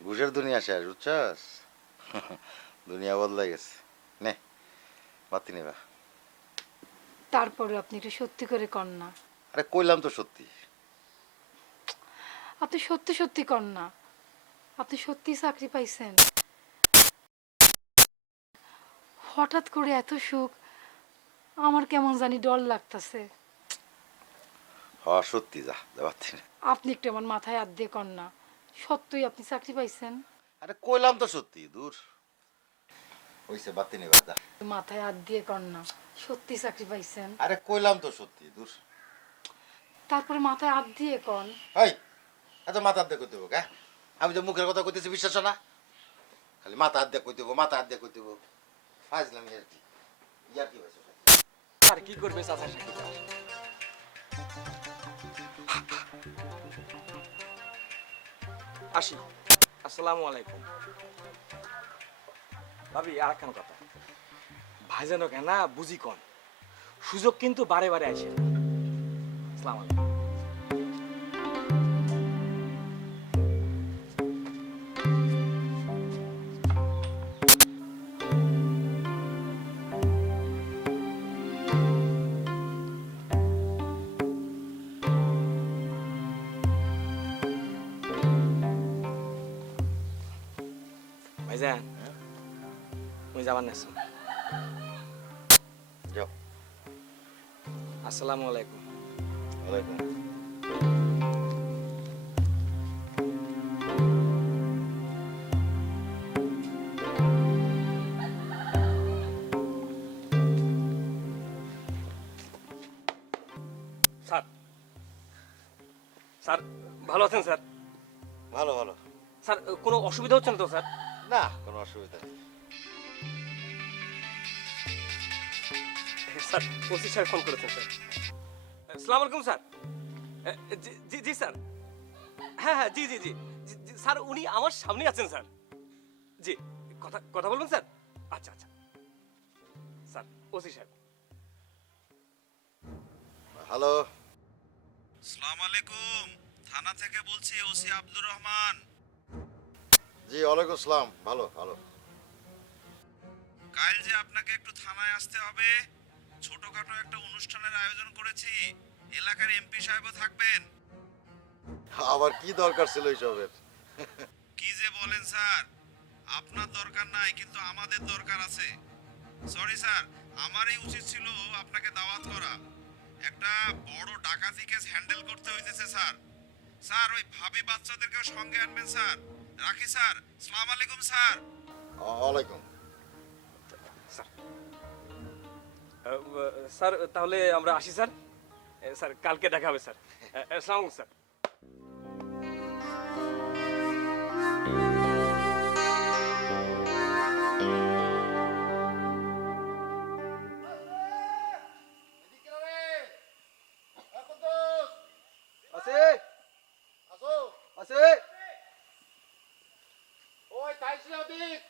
ঘুষের দুনিয়া শেষ বুঝছস দুনিয়া বদলাই গেছে নে বাতি নেবা তারপরে আপনি একটু সত্যি করে কন না। আরে কইলাম তো সত্যি আপনি সত্যি সত্যি কন না, আপনি সত্যি চাকরি পাইছেন? হঠাৎ করে এত সুখ, আমার কেমন জানি ডর লাগতাছে। হ সত্যি যা বাতি নে আপনি একটু আমার মাথায় হাত দিয়ে কন না, সত্যই আপনি চাকরি পাইছেন? আরে কইলাম তো সত্যি দূর হইছে বাতি নেবা যা মাথায় হাত দিয়ে কন না, সত্যি চাকরি পাইছেন? আরে কইলাম তো সত্যি দূর তারপরে মাথায় হাত দিয়ে কন। এই এত মাথা হাত দিয়ে কই দেবো হ্যাঁ আমি যে মুখের কথা কইতেছি বিশ্বাস হয় না খালি মাথা হাত দিয়ে কই দেবো মাথা হাত দিয়ে কই দেবো ফাজলাম ইয়ার কি ভাইছো আর কি করবে চাচার সাথে আসি। আসসালামু আলাইকুম ভাবি। আর কেন কথা ভাইজানো কেন না বুঝি কন, সুযোগ কিন্তু বারে বারে আসে। আসসালামু আলাইকুম। ভাইজান ওই যাবার না। যাও আসসালামু আলাইকুম। ওয়ালাইকুম স্যার স্যার ভালো আছেন স্যার? ভালো ভালো স্যার কোনো অসুবিধা হচ্ছে না তো স্যার? না কোনো অসুবিধা নেই স্যার ওসি স্যার ফোন করেছেন স্যার। আসসালামু আলাইকুম স্যার। জি জি জি স্যার। হ্যাঁ হ্যাঁ জি জি জি জি, স্যার উনি আমার সামনে আছেন স্যার। জি কথা কথা বলবেন স্যার? আচ্ছা আচ্ছা স্যার ওসি সাহেব। হ্যালো আসসালামু আলাইকুম, থানা থেকে বলছি ওসি আব্দুর রহমান। জি ওয়ালাইকুম আসসালাম ভালো ভালো কাল যে আপনাকে একটু থানায় আসতে হবে, ছোটখাটো একটা অনুষ্ঠানের আয়োজন করেছি, এলাকার এমপি সাহেবও থাকবেন। আবার কি দরকার ছিল এইসবের কি যে বলেন স্যার, আপনার দরকার নাই কিন্তু আমাদের দরকার আছে। সরি স্যার, আমারই উচিত ছিল আপনাকে দাওয়াত করা। একটা বড় ডাকাতি কেস হ্যান্ডেল করতে হইতেছে স্যার। স্যার ওই ভাবি বাচ্চাদেরকেও সঙ্গে আনবেন স্যার। রাখি স্যার, আসসালামু আলাইকুম স্যার। ওয়ালাইকুম স্যার তাহলে আমরা আসি স্যার। স্যার কালকে দেখা হবে স্যার। আসসালামু আলাইকুম স্যার। আছে আসো আছে ওই তাইছি ওদিক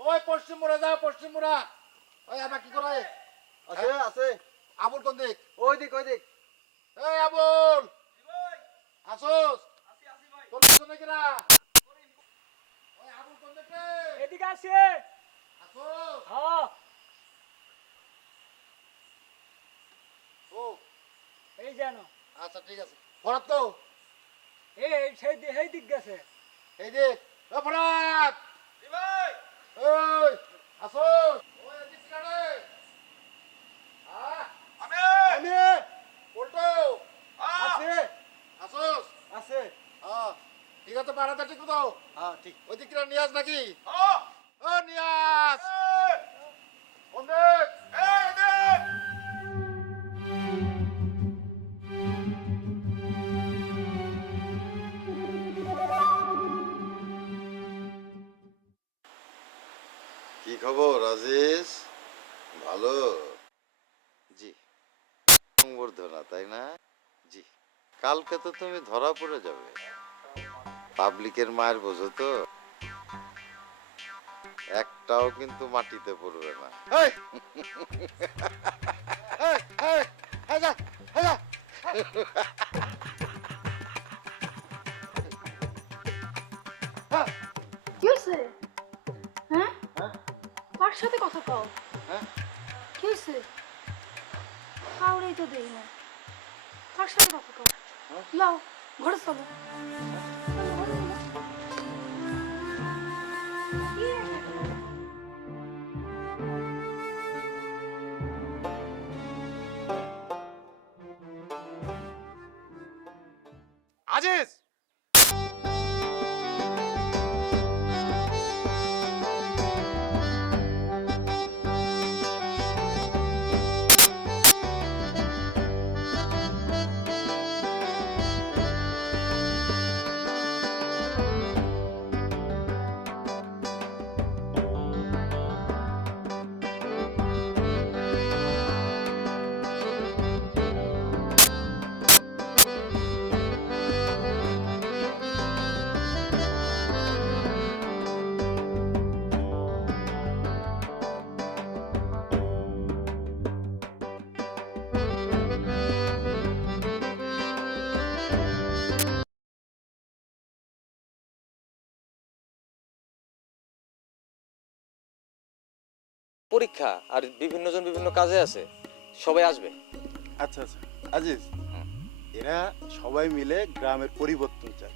ওই পশ্চিম মোড়া যা পশ্চিম মোড়া ওই আবার কি করে আছে আছে আবুল কোন দিক ওই দিক ওই দিক। এই আবুল আসোস তোর পিছনে কিরা ওই আবুল কোন দিক রে এদিকে আসে। আসোস হ্যাঁ ও এই জানো আচ্ছা ঠিক আছে ফরাত তো এই সেই দিক গেছে। এই দিক ও ফরাত ওই আসোস ওই এদিক কিরা রে আমি উল্টো আছে আসোস আছে। হ্যাঁ ঠিক আছে পাড়াতে ঠিক দাও হ্যাঁ ঠিক। ওই দিক কিরা নিয়াজ নাকি ও নিয়াজ কোন দিক কি খবর আজিজ ভালো জি সংবর্ধনা তাই না জি কালকে তো তুমি ধরা পড়ে যাবে পাবলিকের মায়ের বোঝো তো একটাও কিন্তু মাটিতে পড়বে না এই! এই, এই, এই যা, এই যা। হয়েছে? হ্যাঁ, কার সাথে কথা কও? হ্যাঁ? কি হয়েছে? কাউরেই তো দেই না। কার সাথে কথা কও? লাও, ঘরে চলো। ঘরে চলো। কি একটা কথা? আজিজ, পরীক্ষা আর বিভিন্ন জন বিভিন্ন কাজে আছে, সবাই আসবে। আচ্ছা আচ্ছা আজিজ, এরা সবাই মিলে গ্রামের পরিবর্তন চায়।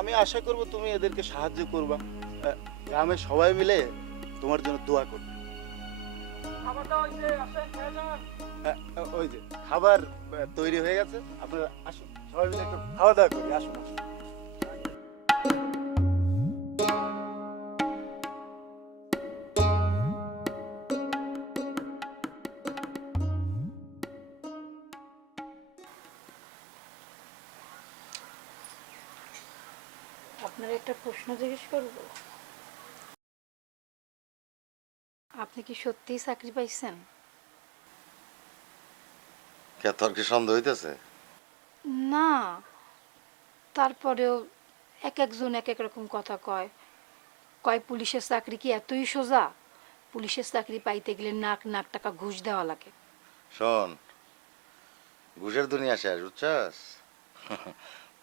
আমি আশা করব তুমি এদেরকে সাহায্য করবা। গ্রামের সবাই মিলে তোমার জন্য দোয়া করবে। ওই যে খাবার তৈরি হয়ে গেছে, আপনারা আসুন, সবাই মিলে একটু খাওয়া দাওয়া করি। আসুন আসুন। আপনার একটা প্রশ্ন জিজ্ঞেস করব? আপনি কি সত্যিই চাকরি পাইছেন? কে, তোর কি সন্দেহ হইতেছে? না, তারপরেও এক একজন এক এক রকম কথা কয়। কয় পুলিশের চাকরি কি এতই সোজা? পুলিশের চাকরি পাইতে গেলে নাক নাক টাকা ঘুষ দেওয়া লাগে। শোন, ঘুষের দুনিয়া শেষ, বুঝছস?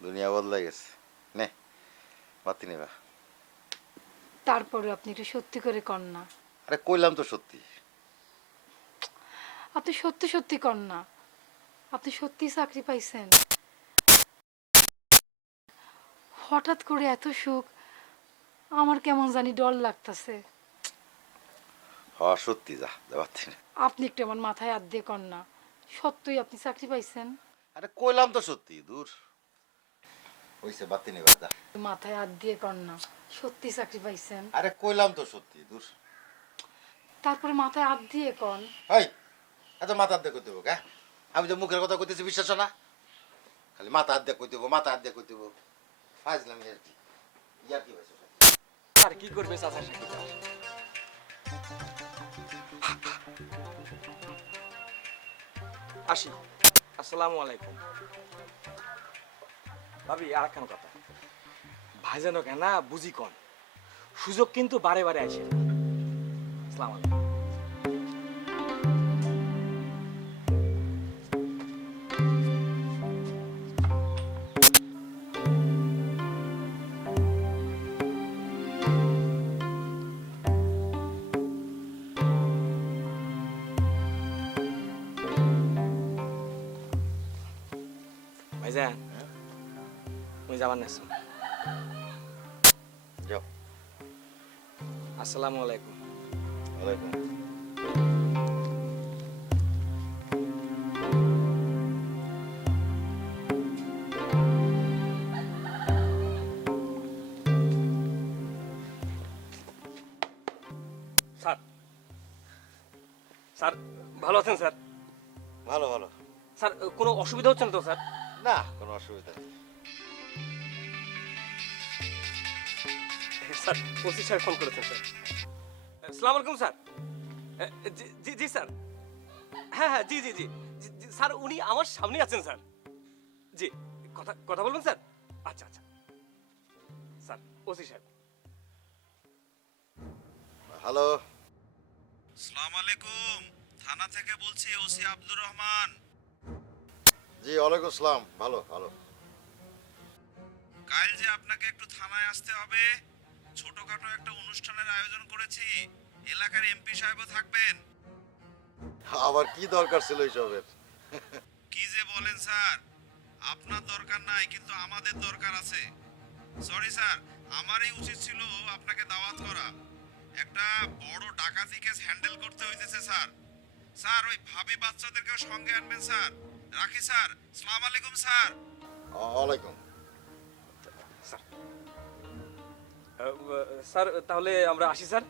দুনিয়া বদলাই গেছে। নে, বাতি নেবা। তারপরে আপনি একটু সত্যি করে কন না। আরে কইলাম তো সত্যি। আপনি সত্যি সত্যি কন না। আপনি সত্যি চাকরি পাইছেন? হঠাৎ করে এত সুখ, আমার কেমন জানি ডর লাগতেছে। হ, সত্যি, যা যা, বাতি নে। আপনি একটু আমার মাথায় হাত দিয়ে কন না, সত্যই আপনি চাকরি পাইছেন? আরে কইলাম তো সত্যি, দূর হইছে, বাতি নেবা, যা। মাথায় হাত দিয়ে কন না, সত্যি চাকরি পাইছেন? আরে কইলাম তো সত্যি, দূর। তারপরে মাথায় হাত দিয়ে কন। এই, এত মাথা হাত দিয়ে কই দেবো? হ্যাঁ, আমি যে মুখের কথা কইতেছি বিশ্বাস না? খালি মাথা হাত দিয়ে কই দেবো, মাথা হাত দিয়ে কই দেবো। ফাজলাম আর কি, ইয়ার কি ভাই? আর কি করবে চাচা সাকিব? আসি, আসসালামু আলাইকুম। ভাবি আর কেন কথা ভাইজানো কেন না বুঝি কন, সুযোগ কিন্তু বারে বারে আসে না। আসসালামু আলাইকুম। ভাইজান, তুমি যাবার না? যাও। আসসালামু আলাইকুম। ওয়ালাইকুম। স্যার, স্যার ভালো আছেন স্যার? ভালো ভালো। স্যার কোনো অসুবিধা হচ্ছে না তো স্যার? না, কোনো অসুবিধা নেই। স্যার ওসি সাহেব ফোন করেছেন স্যার। আসসালামু আলাইকুম স্যার। জি জি জি স্যার। হ্যাঁ হ্যাঁ জি জি জি জি, জি, স্যার উনি আমার সামনেই আছেন স্যার। জি, কথা কথা বলবেন স্যার? আচ্ছা আচ্ছা স্যার, ওসি সাহেব। হ্যালো। আসসালামু আলাইকুম, থানা থেকে বলছি ওসি আব্দুর রহমান। জি, ওয়ালাইকুম আসসালাম। ভালো ভালো। কাল যে আপনাকে একটু থানায় আসতে হবে, ছোটখাটো একটা অনুষ্ঠানের আয়োজন করেছি, এলাকার এমপি সাহেবও থাকবেন। আবার কি দরকার ছিল এইসবের? কি যে বলেন স্যার, আপনার দরকার নাই কিন্তু আমাদের দরকার আছে। সরি স্যার, আমারই উচিত ছিল আপনাকে দাওয়াত করা। একটা বড় ডাকাতি কেস হ্যান্ডেল করতে হইতেছে স্যার। স্যার ওই ভাবি বাচ্চাদেরকেও সঙ্গে আনবেন স্যার। রাখি স্যার, সালাম আলাইকুম স্যার। ওয়ালাইকুম। স্যার তাহলে আমরা আসি স্যার।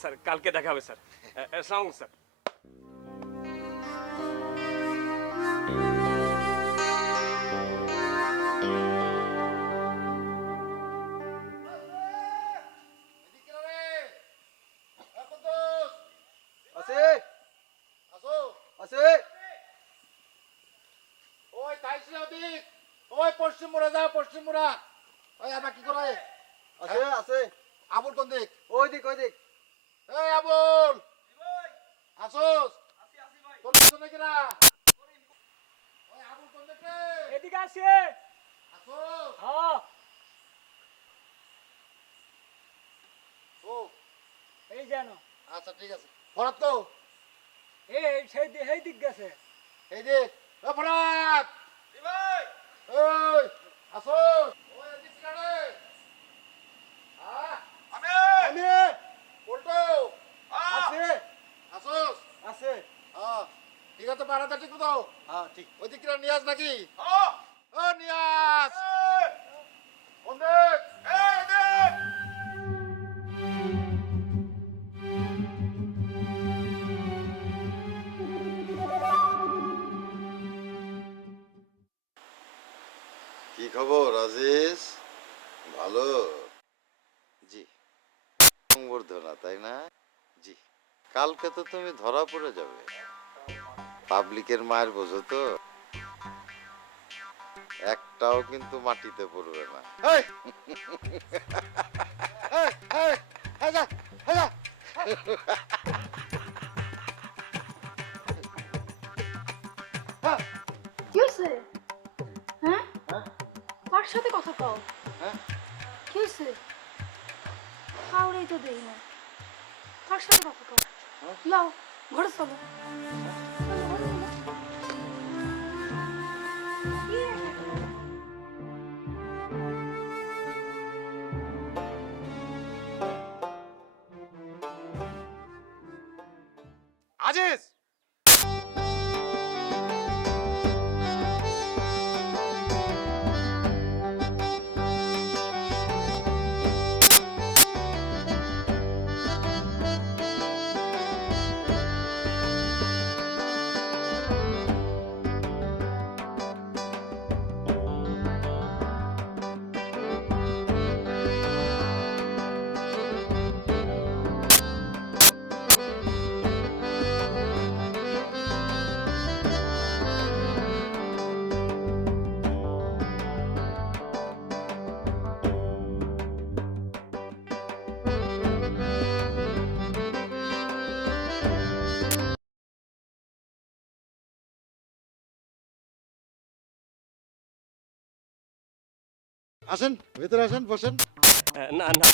স্যার কালকে দেখা হবে স্যার। আসসালামু আলাইকুম স্যার। আছে আসো আছে ওই তাইছে ওদিক ওই পশ্চিম মোড়া যা পশ্চিম মোড়া ওই আমার কি করে আছে আছে আবুল কোন দিক ওই দিক এই আবুল আসোস তোর পিছনে কিরা ওই আবুল কোন দিক রে এদিকে আসে আসোস হ্যাঁ ও এই জানো আচ্ছা ঠিক আছে ফরাত তো সেই দিক গেছে এই দিক ও ফরাত ভাই ওই আসোস ওই এদিক কিরা রে আমি উল্টো আছে আসোস আছে ঠিক আছে বারাটা ঠিক দাও ঠিক ওই দিক কিরা নিয়াজ নাকি ও নিয়াজ অনেক এই দেখ কি খবর আজিজ? ভালো? জি। সংবর্ধনা তাই না? জি। কালকে তো তুমি ধরা পড়ে যাবে। পাবলিকের মায়ের বোঝো তো, একটাও কিন্তু মাটিতে পড়বে না। এই এই এই এই যা এই যা কি হয়েছে? হ্যাঁ কার সাথে কথা কও? হ্যাঁ? কি হয়েছে? কাউরেই তো দেই না। কার সাথে কথা কও? লাও ঘরে চলো। আজিজ আসেন ভিতরে আসেন বসেন না না